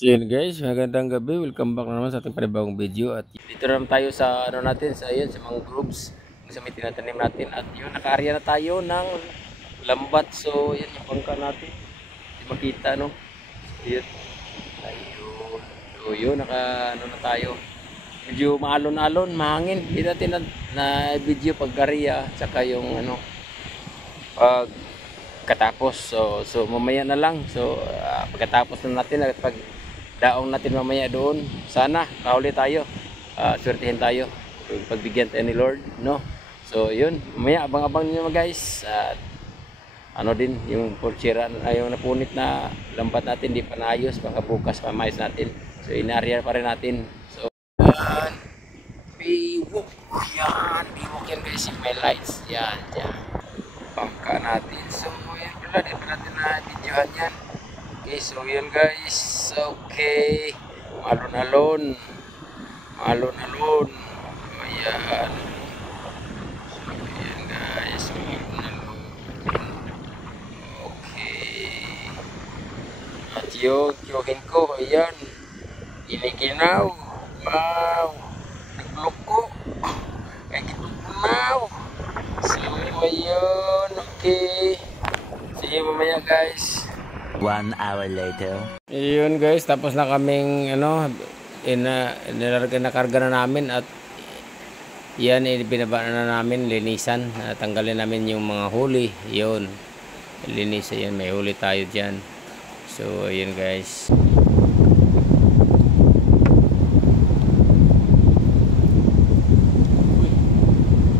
So yun guys, magandang gabi. Welcome back na naman sa ating panibagong video. At dito naman tayo sa ano natin, sa yun, sa mga groups. Sa may tinatanim natin. At yun, naka-area na tayo ng lambat. So yun, yung bangka natin. Hindi makita, no? So yun. Ayun. So yun, ano na tayo. Medyo maalon-alon, mahangin. Hindi natin na video pag-area. Tsaka yung ano, pag katapos. So mamaya na lang. So pagkatapos na natin at pag daong natin mamaya doon, sana kahuli tayo, swertihin tayo, pagbigyan tayo ni Lord, no? So yun, mamaya abang-abang niyo guys. At ano din yung porchera, yung napunit na lambat natin, di pa naayos, baka bukas pamayos natin. So inarya pa rin natin. So yan, biwok yan guys, yung may lights yan bangka natin. So yan pala, di pa natin na videohan yan. Okay, so yun guys. Okay, alon-alon. Ayan. So yun guys, alon-alon. Okay. At yung tiyokin ko, ayan, iniginaw. Wow, naglok ko. Kaya gitugnaw. So ayun, okay. See you mamaya guys. 1 hour later. Ayun guys, tapos na kaming ano, nakarga na namin at yan, binaba na namin, linisan, tanggalin namin yung mga huli. Yun, linisan yan, may huli tayo dyan. So ayun guys.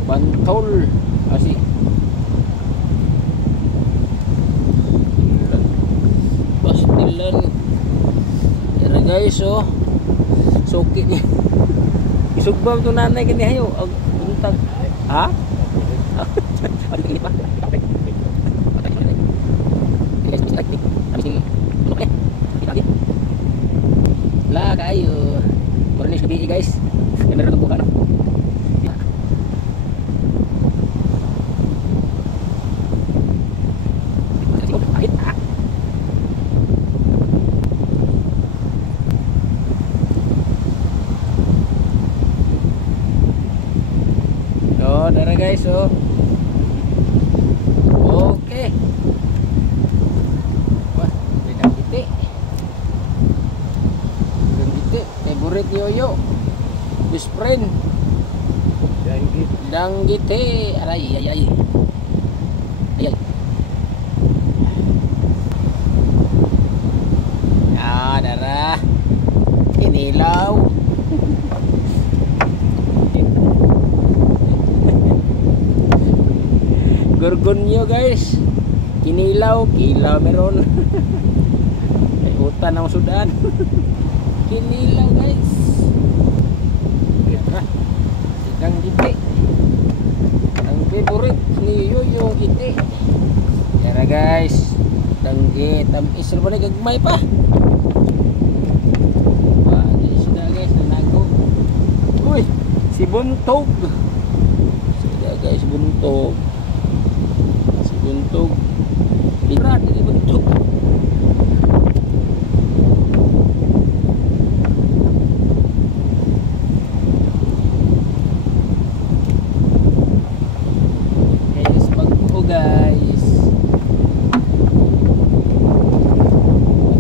Bantol kasi pastilan yan na guys. Oh, sukit niya isugbam to nanay kini hayo ang buntag ha ano gini pa la kayo morning gabi guys, meron ng buka no. Dara guys, oh. Okay. Wah, bidang giti. Favorite yoyo. Best friend. Bidang giti. Ay. Dara. Kinilaw. Gorgonyo guys, kinilaw meron. Ay utan ang sudan. Kinilaw guys. Ikan giti. Ang favorite ni yung giti. Yara guys, danggi tamis ba na gagmay pa. Sida guys, nanago. Uy, si buntog. Sida guys, buntog. Buntog berat ini bentuk guys, pagpo guys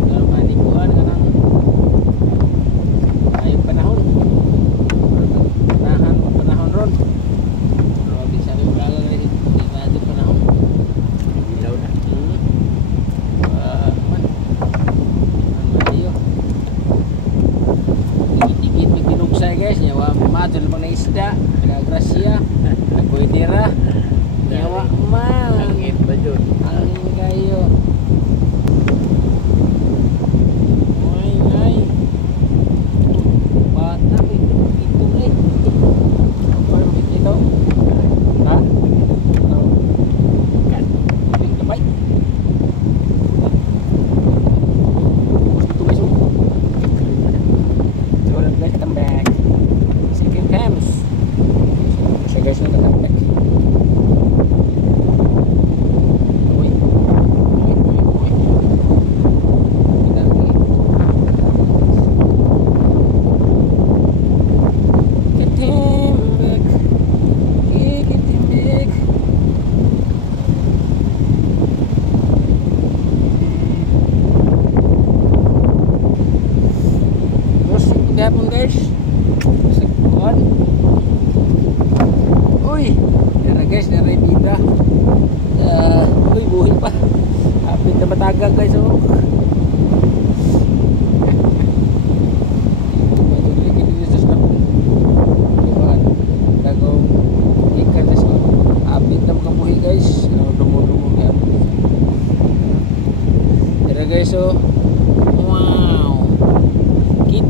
naman ikuan kanang ayong panahon ron bisa berlaga guys, di panahon. Guys, nyawa madul mo na isda, grasya, nagpuitira, nyawa man, angin ba dyan? Angin kayo. Ay, bata, ito eh. Apa yung ito? Ha? Kan? Yung tapay? Ito guys, so let's come back. Second times. Siya guys, nagtatambak.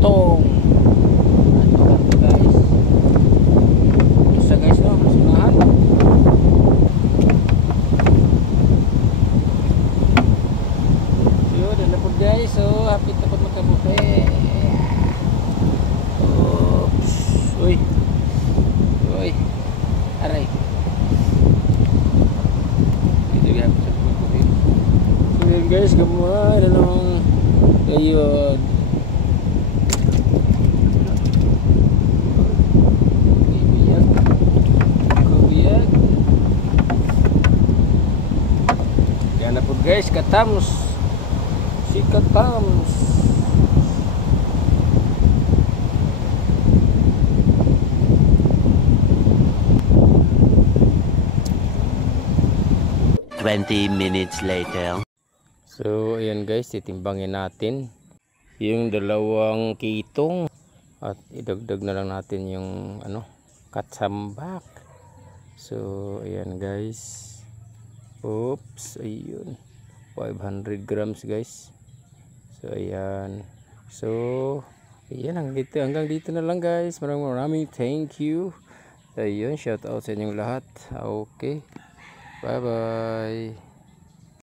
Tong. Ito guys. Isa guys no, sunahan. Yun, dala po guys. So, hapit na po magkabuti. Oops. Uy. Uy. Aray. Ito guys. So yun guys, gamay na lang. Ayun. Yan na po guys, katams. Si katams. $20 later. So ayan guys, titimbangin natin yung dalawang kitong at idagdag na lang natin yung ano, katsambak. So ayan guys. Oops, ayun. 500 grams guys. So ayan. So ayan, hanggang dito na lang guys. Maraming thank you. Ayun, shout out sa inyong lahat. Okay. Bye bye.